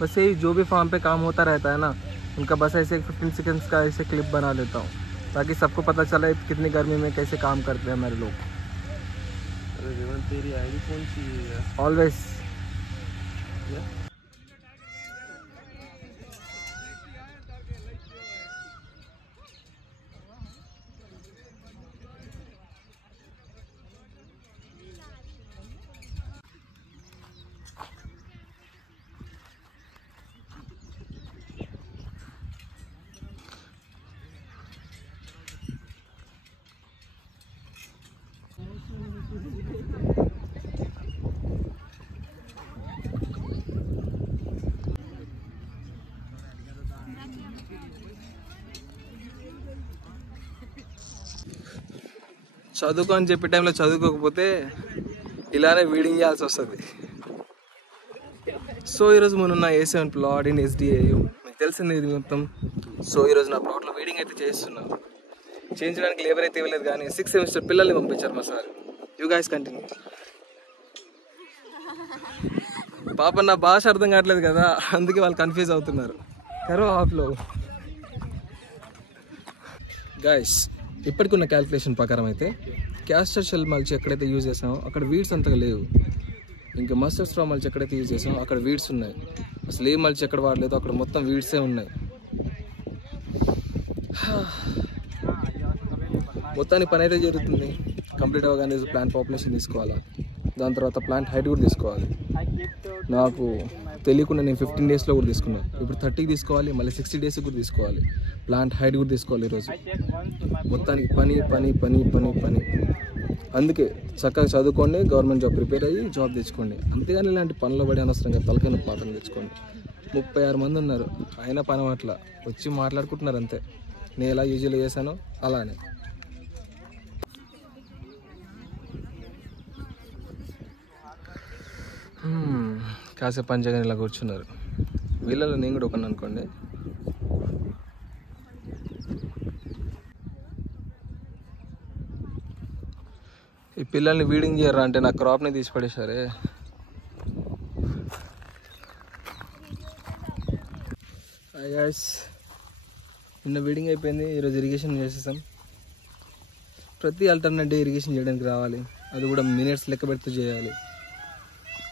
बस यही जो भी फार्म पे काम होता रहता है ना, उनका बस ऐसे 15 सेकंड्स का ऐसे क्लिप बना लेता हूँ ताकि सबको पता चले कितनी गर्मी में कैसे काम करते हैं हमारे लोग। अरे रेवंत, तेरी आईडी कौन सी है? ऑलवेज। చదువుకో అని చెప్పే టైంలో చదువుకోకపోతే ఇలానే వీడింగ్ చేయాల్సి వస్తుంది. సో ఈరోజు మొన్న A7 ప్లాట్ ఇన్ SDAU మీకు తెలిసింది ఇది మొత్తం. సో ఈరోజు నా ప్లాట్లో వీడింగ్ అయితే చేస్తున్నాను. చేయించడానికి లేబర్ అయితే ఇవ్వలేదు కానీ 6th సెమిస్టర్ పిల్లల్ని పంపించారు మా సార్. You guys continue. పాప నా భాష అర్థం కావట్లేదు కదా, అందుకే వాళ్ళు కన్ఫ్యూజ్ అవుతున్నారు. కరో ఆప్లో గైస్ ఇప్పటికున్న క్యాలిక్యులేషన్ ప్రకారం అయితే క్యాస్టర్ షెల్ మల్చి ఎక్కడైతే యూజ్ చేసామో అక్కడ వీడ్స్ అంతగా లేవు. ఇంకా మస్టర్డ్ స్ట్రా మల్చి ఎక్కడైతే యూజ్ చేసామో అక్కడ వీడ్స్ ఉన్నాయి. అసలు ఏ మల్చి ఎక్కడ వాడలేదు అక్కడ మొత్తం వీడ్సే ఉన్నాయి. మొత్తానికి పని అయితే జరుగుతుంది. కంప్లీట్ అవ్వగానే ప్లాంట్ పాపులేషన్ తీసుకోవాలి, దాని తర్వాత ప్లాంట్ హైట్ కూడా తీసుకోవాలి. నాకు తెలియకుండా నేను 15 డేస్లో కూడా తీసుకున్నాను. ఇప్పుడు 30కి తీసుకోవాలి, మళ్ళీ 60 డేస్కి కూడా తీసుకోవాలి. ప్లాంట్ హైట్ కూడా తీసుకోవాలి ఈరోజు. మొత్తానికి పని పని పని పని పని. అందుకే చక్కగా చదువుకోండి, గవర్నమెంట్ జాబ్ ప్రిపేర్ అయ్యి జాబ్ తెచ్చుకోండి. అంతేగాని ఇలాంటి పనులు పడి అనవసరంగా తలకైన పాఠం తెచ్చుకోండి. 36 మంది ఉన్నారు, అయినా పని అట్లా వచ్చి మాట్లాడుకుంటున్నారు అంతే. నేను ఎలా యూజువల్గా చేశానో అలానే. కాసేపు పంచగానే ఇలా కూర్చున్నారు. వీళ్ళలో నేను కూడా ఒకని అనుకోండి. ఈ పిల్లల్ని వీడింగ్ చేయరా అంటే నా క్రాప్ని తీసి పడేశారే. హాయ్ గైస్, నిన్న వీడింగ్ అయిపోయింది, ఈరోజు ఇరిగేషన్ చేసేసాం. ప్రతి ఆల్టర్నేట్ డే ఇరిగేషన్ చేయడానికి రావాలి, అది కూడా మినిట్స్ లెక్క పెడుతూ చేయాలి.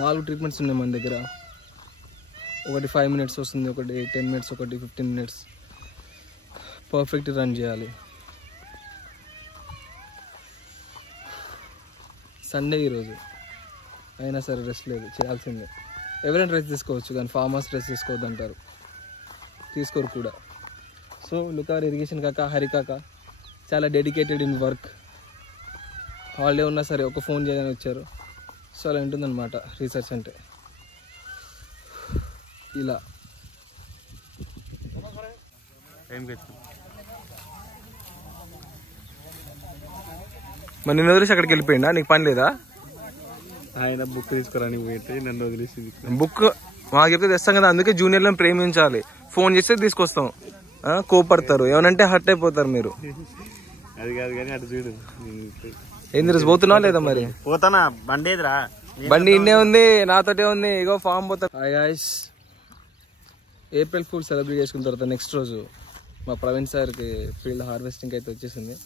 4 ట్రీట్మెంట్స్ ఉన్నాయి మన దగ్గర. ఒకటి 5 minutes వస్తుంది, ఒకటి 10 minutes, ఒకటి 15 minutes. పర్ఫెక్ట్ రన్ చేయాలి. సండే ఈరోజు అయినా సరే రెస్ట్ లేదు, చేయాల్సిందే. ఎవరైనా రెస్ట్ తీసుకోవచ్చు కానీ ఫార్మర్స్ రెస్ట్ తీసుకోవద్దు అంటారు, తీసుకోరు కూడా. సో లుకార్ ఇరిగేషన్ కాక హరి కాక చాలా డెడికేటెడ్ ఇన్ వర్క్. హాలిడే ఉన్నా సరే ఒక ఫోన్ చేయడానికి వచ్చారు. సో అలా ఉంటుందన్నమాట రీసెర్చ్ అంటే. ఇలా మరి నిన్ను వదిలేసి అక్కడికి వెళ్ళిపోయిందా? నీకు పని లేదా? ఆయన బుక్ తీసుకురాని పోయితే నన్ను వదిలేసి బుక్ మాకు చెప్తే తెస్తాం కదా, అందుకే జూనియర్లను ప్రేమించాలి. ఫోన్ చేస్తే తీసుకొస్తాం. కోపడతారు, ఏమనంటే హర్ట్ అయిపోతారు మీరు. అది కాదు కానీ అటు చూడు. ఏంది రోజు పోతున్నావా లేదా? మరి పోతానా, బండేదిరా. బండి ఇన్నే ఉంది, నాతోటే ఉంది. ఇగో ఫామ్ పోతా. Hi guys, April full celebrate చేసుకున్న తర్వాత నెక్స్ట్ రోజు మా ప్రవీణ్ సార్కి ఫీల్డ్ హార్వెస్టింగ్ అయితే వచ్చేసింది.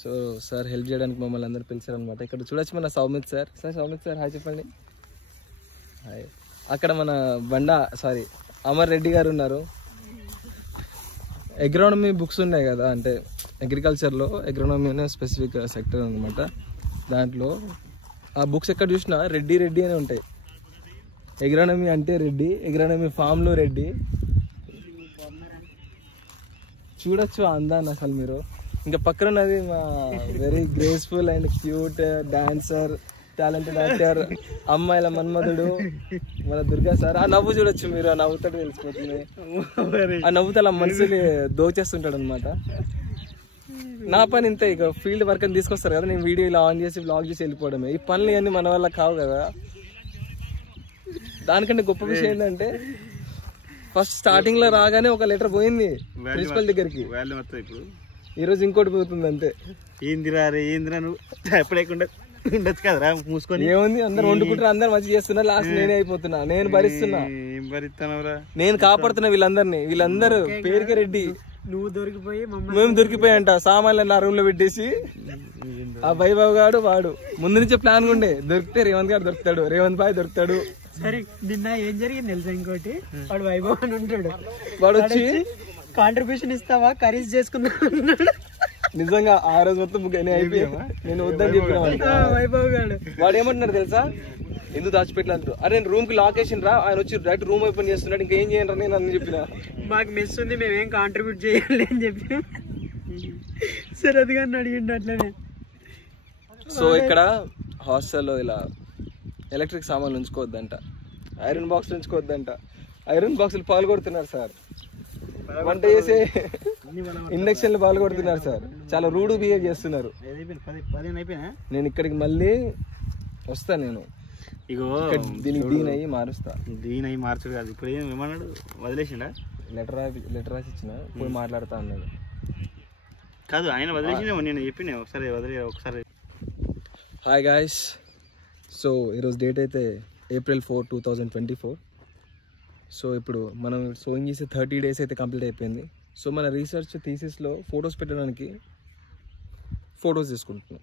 సో సార్ హెల్ప్ చేయడానికి మమ్మల్ని అందరూ పిలిచారనమాట. ఇక్కడ చూడొచ్చు మన Soumith sir. Soumith sir hi చెప్పండి. హాయ్. అక్కడ మన అమర్ రెడ్డి గారు ఉన్నారు. అగ్రోనమీ బుక్స్ ఉన్నాయి కదా, అంటే అగ్రికల్చర్లో అగ్రోనమీ అనే స్పెసిఫిక్ సెక్టర్ అనమాట. దాంట్లో ఆ బుక్స్ ఎక్కడ చూసినా రెడ్డి రెడ్డి అని ఉంటాయి. అగ్రోనమీ అంటే రెడ్డి, అగ్రోనమీ ఫామ్లో రెడ్డి. చూడొచ్చు అందాన్ని అసలు మీరు. ఇంకా పక్కన ఉన్నది మా very graceful and cute dancer, talented actor, అమ్మాయిల మన్మధుడు మన దుర్గా సార్. ఆ నవ్వు చూడొచ్చు మీరు, ఆ నవ్వుతాడు తెలిసిపోతుంది. ఆ నవ్వుతో అలా మనసుని దోచేస్తుంటాడు అనమాట. నా పని ఇంతే, ఇక ఫీల్డ్ వర్క్ అని తీసుకొస్తారు కదా, నేను వీడియో ఇలా ఆన్ చేసి బ్లాగ్ చేసి వెళ్ళిపోవడమే. ఈ పనులు ఇవన్నీ మన వల్ల కావు కదా. దానికంటే గొప్ప విషయం ఏంటంటే ఫస్ట్ స్టార్టింగ్ లో రాగానే ఒక లెటర్ పోయింది ప్రిన్సిపల్ దగ్గరికి. ఈ రోజు ఇంకోటి పోతుంది అంతే. ఏందిరా రే, ఏందిరా నువ్వు ఎప్పుడేకుండా ఉండొచ్చు కదరా మూసుకొని. ఏముంది అందరు వండుకుంటారు, అందరు మంచి చేస్తున్నారు, లాస్ట్ నేనే అయిపోతున్నా. నేను భరిస్తున్నా, ఏం భరిస్తున్నావురా? నేను కాపాడుతున్నా వీళ్ళందరినీ. వీళ్ళందరూ పేరుకే రెడ్డి, నువ్వు దొరికిపోయి మేము దొరికిపోయంట. సామాన్లు నా రూమ్ లో పెట్టేసి ఆ వైభవ్ గాడు వాడు ముందు నుంచే ప్లాన్ ఉండే, దొరికితే రేవంత్ గారు దొరుకుతాడు, రేవంత్ భాయ్ దొరుకుతాడు. సరే నిన్న ఏం జరిగింది తెలుసా? ఇంకోటి వాడు వైభవ్ అని ఉంటాడు, వాడు వచ్చి కాంట్రిబ్యూషన్ ఇస్తావా కర్రీస్ చేసుకున్నా. నిజంగా ఆ రోజు మొత్తం అయిపోయా, నేను వద్దని చెప్పిన వైభవ్ గాడు. వాడు ఏమంటున్నాడు తెలుసా, ఎందుకు దాచిపెట్టలేదు? అరే నేను రూమ్ కి లాక్ వేసిన రా, ఆయన వచ్చి డైరెక్ట్ రూమ్ ఓపెన్ చేస్తున్నాడు, ఇంకేం చేయండి నేను అని చెప్పిన. మాకు మెస్ ఉంది, మేమేం కాంట్రిబ్యూట్ చేయాలి అని చెప్పి సరే అది కానీ అడిగిండు అట్లనే. సో ఇక్కడ హాస్టల్లో ఇలా ఎలక్ట్రిక్ సామాన్లు ఉంచుకోవద్దంట, ఐరన్ బాక్స్ ఉంచుకోవద్దంట. ఐరన్ బాక్సులు పాల్గొడుతున్నారు సార్, వంట చేసే ఇండక్షన్లు పాల్గొడుతున్నారు సార్, చాలా రూడ్ బిహేవ్ చేస్తున్నారు. నేను ఇక్కడికి మళ్ళీ వస్తా, నేను ఇగో దీని అయ్యి మారుస్తా. దీని అయ్యి మార్చుడు కాదు. ఇప్పుడు ఏమన్నాడు, వదిలేసిండా? లెటర్ రాసి ఇచ్చిన, పోయి మాట్లాడుతా అన్నాడు. కాదు ఆయన వదిలేసిండే, నేను చెప్పిన ఒకసారి ఒకసారి. హాయ్ గాయ్స్, సో ఈరోజు డేట్ అయితే April 4, 2024. సో ఇప్పుడు మనం సోయింగ్ చేసే 30 days అయితే కంప్లీట్ అయిపోయింది. సో మన రీసెర్చ్ థీసిస్లో ఫొటోస్ పెట్టడానికి ఫొటోస్ తీసుకుంటున్నాం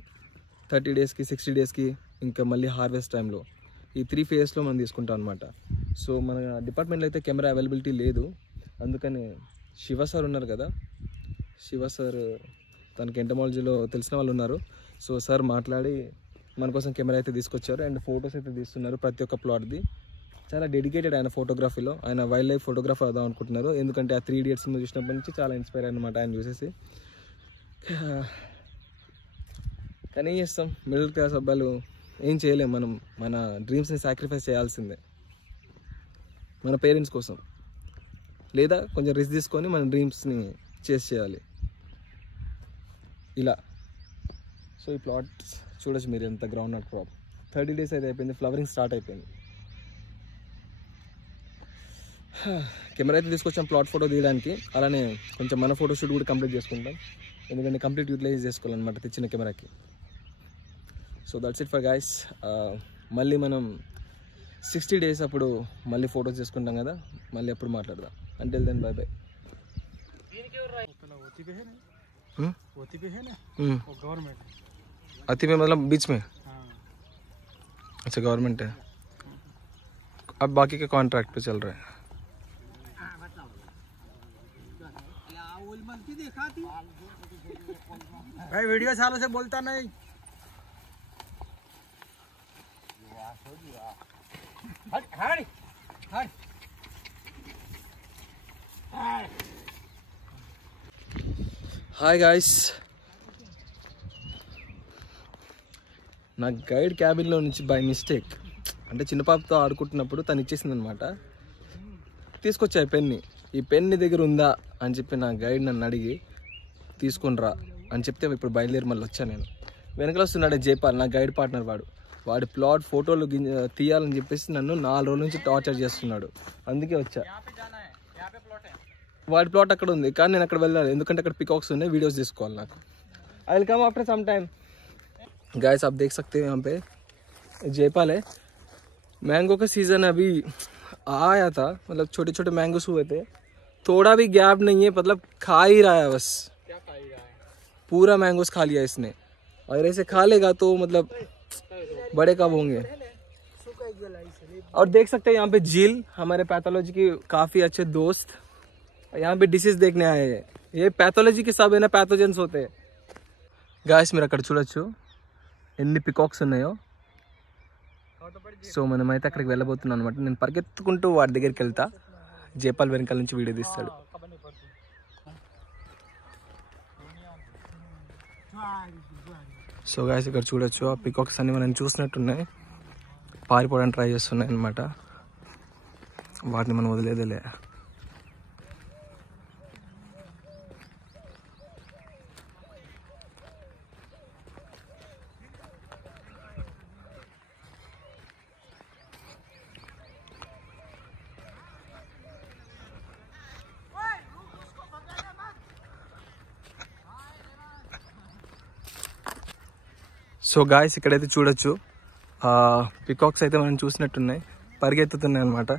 30 daysకి, 60 daysకి, ఇంకా మళ్ళీ హార్వెస్ట్ టైంలో. ఈ 3 phases మనం తీసుకుంటాం అనమాట. సో మన డిపార్ట్మెంట్లో అయితే కెమెరా అవైలబిలిటీ లేదు, అందుకని శివ సార్ ఉన్నారు కదా, శివ సార్ తనకి ఎంటమాలజీలో తెలిసిన వాళ్ళు ఉన్నారు. సో సార్ మాట్లాడి మన కోసం కెమెరా అయితే తీసుకొచ్చారు అండ్ ఫొటోస్ అయితే తీస్తున్నారు ప్రతి ఒక్క ప్లాట్ది. చాలా డెడికేటెడ్ ఆయన ఫోటోగ్రఫీలో, ఆయన వైల్డ్ లైఫ్ ఫోటోగ్రాఫర్ అవుదాం అనుకుంటున్నారు. ఎందుకంటే ఆ 3 Idiots చూసినప్పటి నుంచి చాలా ఇన్స్పైర్ అనమాట ఆయన చూసేసి. కానీ ఏం చేస్తాం, మిడిల్ క్లాస్ అబ్బాయిలు ఏం చేయలేం, మనం మన డ్రీమ్స్ని సాక్రిఫైస్ చేయాల్సిందే మన పేరెంట్స్ కోసం, లేదా కొంచెం రిస్క్ తీసుకొని మన డ్రీమ్స్ని చేయాలి ఇలా. సో ఈ ప్లాట్స్ చూడొచ్చు మీరు, ఎంత గ్రౌండ్ నట్ క్రాప్. 30 days అయితే అయిపోయింది, ఫ్లవరింగ్ స్టార్ట్ అయిపోయింది. కెమెరా అయితే తీసుకొచ్చాం ప్లాట్ ఫోటో తీయడానికి, అలానే కొంచెం మన ఫోటో షూట్ కూడా కంప్లీట్ చేసుకుంటాం, ఎందుకంటే కంప్లీట్ యూటిలైజ్ చేసుకోవాలన్నమాట తెచ్చిన కెమెరాకి. So that's it for guys. మళ్ళీ మనం 60 days అప్పుడు మళ్ళీ ఫొటోస్ చేసుకుంటాం కదా, మళ్ళీ అప్పుడు మాట్లాడదాం. Until then bye bye. अति में मतलब बीच में? अच्छा गवर्नमेंट है, अब बाकी के कॉन्ट्रैक्ट पे चल रहे हैं. भाई वीडियो सालों से बोलता नहीं. హాయ్ గాయ్స్, నా గైడ్ క్యాబిన్లో నుంచి బై మిస్టేక్, అంటే చిన్న పాపతో ఆడుకుంటున్నప్పుడు తను ఇచ్చేసింది అనమాట, తీసుకొచ్చా పెన్ని. ఈ పెన్ని దగ్గర ఉందా అని చెప్పి నా గైడ్ నన్ను అడిగి తీసుకొని రా అని చెప్తే ఇప్పుడు బయలుదేరి మళ్ళీ వచ్చా. నేను వెనకలు వస్తున్నాడే జైపాల్, నా గైడ్ పార్ట్నర్, వాడి ప్లాట్ ఫోటోలు తీయాలని చెప్పేసి నన్ను 4 రోజుల నుంచి టార్చర్ చేస్తున్నాడు, అందుకే వచ్చా. వాడి ప్లాట్ అక్కడ ఉంది, కానీ నేను అక్కడ వెళ్ళాలి, ఎందుకంటే అక్కడ పికాక్స్ ఉన్నాయి, వీడియోస్ తీసుకోవాలి నాకు. I will come after some time. Guys आप देख सकते हैं यहाँ पे जयपाल है. मैंगो का सीज़न अभी आया था, मतलब छोटे छोटे मैंगोस हुए थे, थोड़ा भी गैप नहीं है, मतलब खा ही रहा है बस. क्या खा ही रहा है? पूरा मैंगोस खा लिया इसने, और ऐसे खा लेगा तो मतलब बड़े कब होंगे. और देख सकते हैं यहाँ पे झील, हमारे पैथोलॉजी की काफ़ी अच्छे दोस्त यहाँ पे डिसीज देखने आए हैं. ये पैथोलॉजी के सब है ना, पैथोजेंस होते हैं. गाइस మీరు అక్కడ చూడొచ్చు ఎన్ని పికాక్స్ ఉన్నాయో. సో మనమైతే అక్కడికి వెళ్ళబోతున్నాం అనమాట. నేను పరిగెత్తుకుంటూ వాడి దగ్గరికి వెళ్తా, జైపాల్ వెనకాల నుంచి వీడియో తీస్తాడు. సో గాయస్ ఇక్కడ చూడొచ్చు ఆ పికాక్స్ అన్ని మనం చూసినట్టున్నాయి, పారిపోవడానికి ట్రై చేస్తున్నాయి అనమాట. వాటిని మనం వదిలేదేలే. సో గాయస్ ఇక్కడైతే చూడొచ్చు పికాక్స్ అయితే మనం చూసినట్టున్నాయి, పరిగెత్తుతున్నాయి అన్నమాట.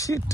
Shit.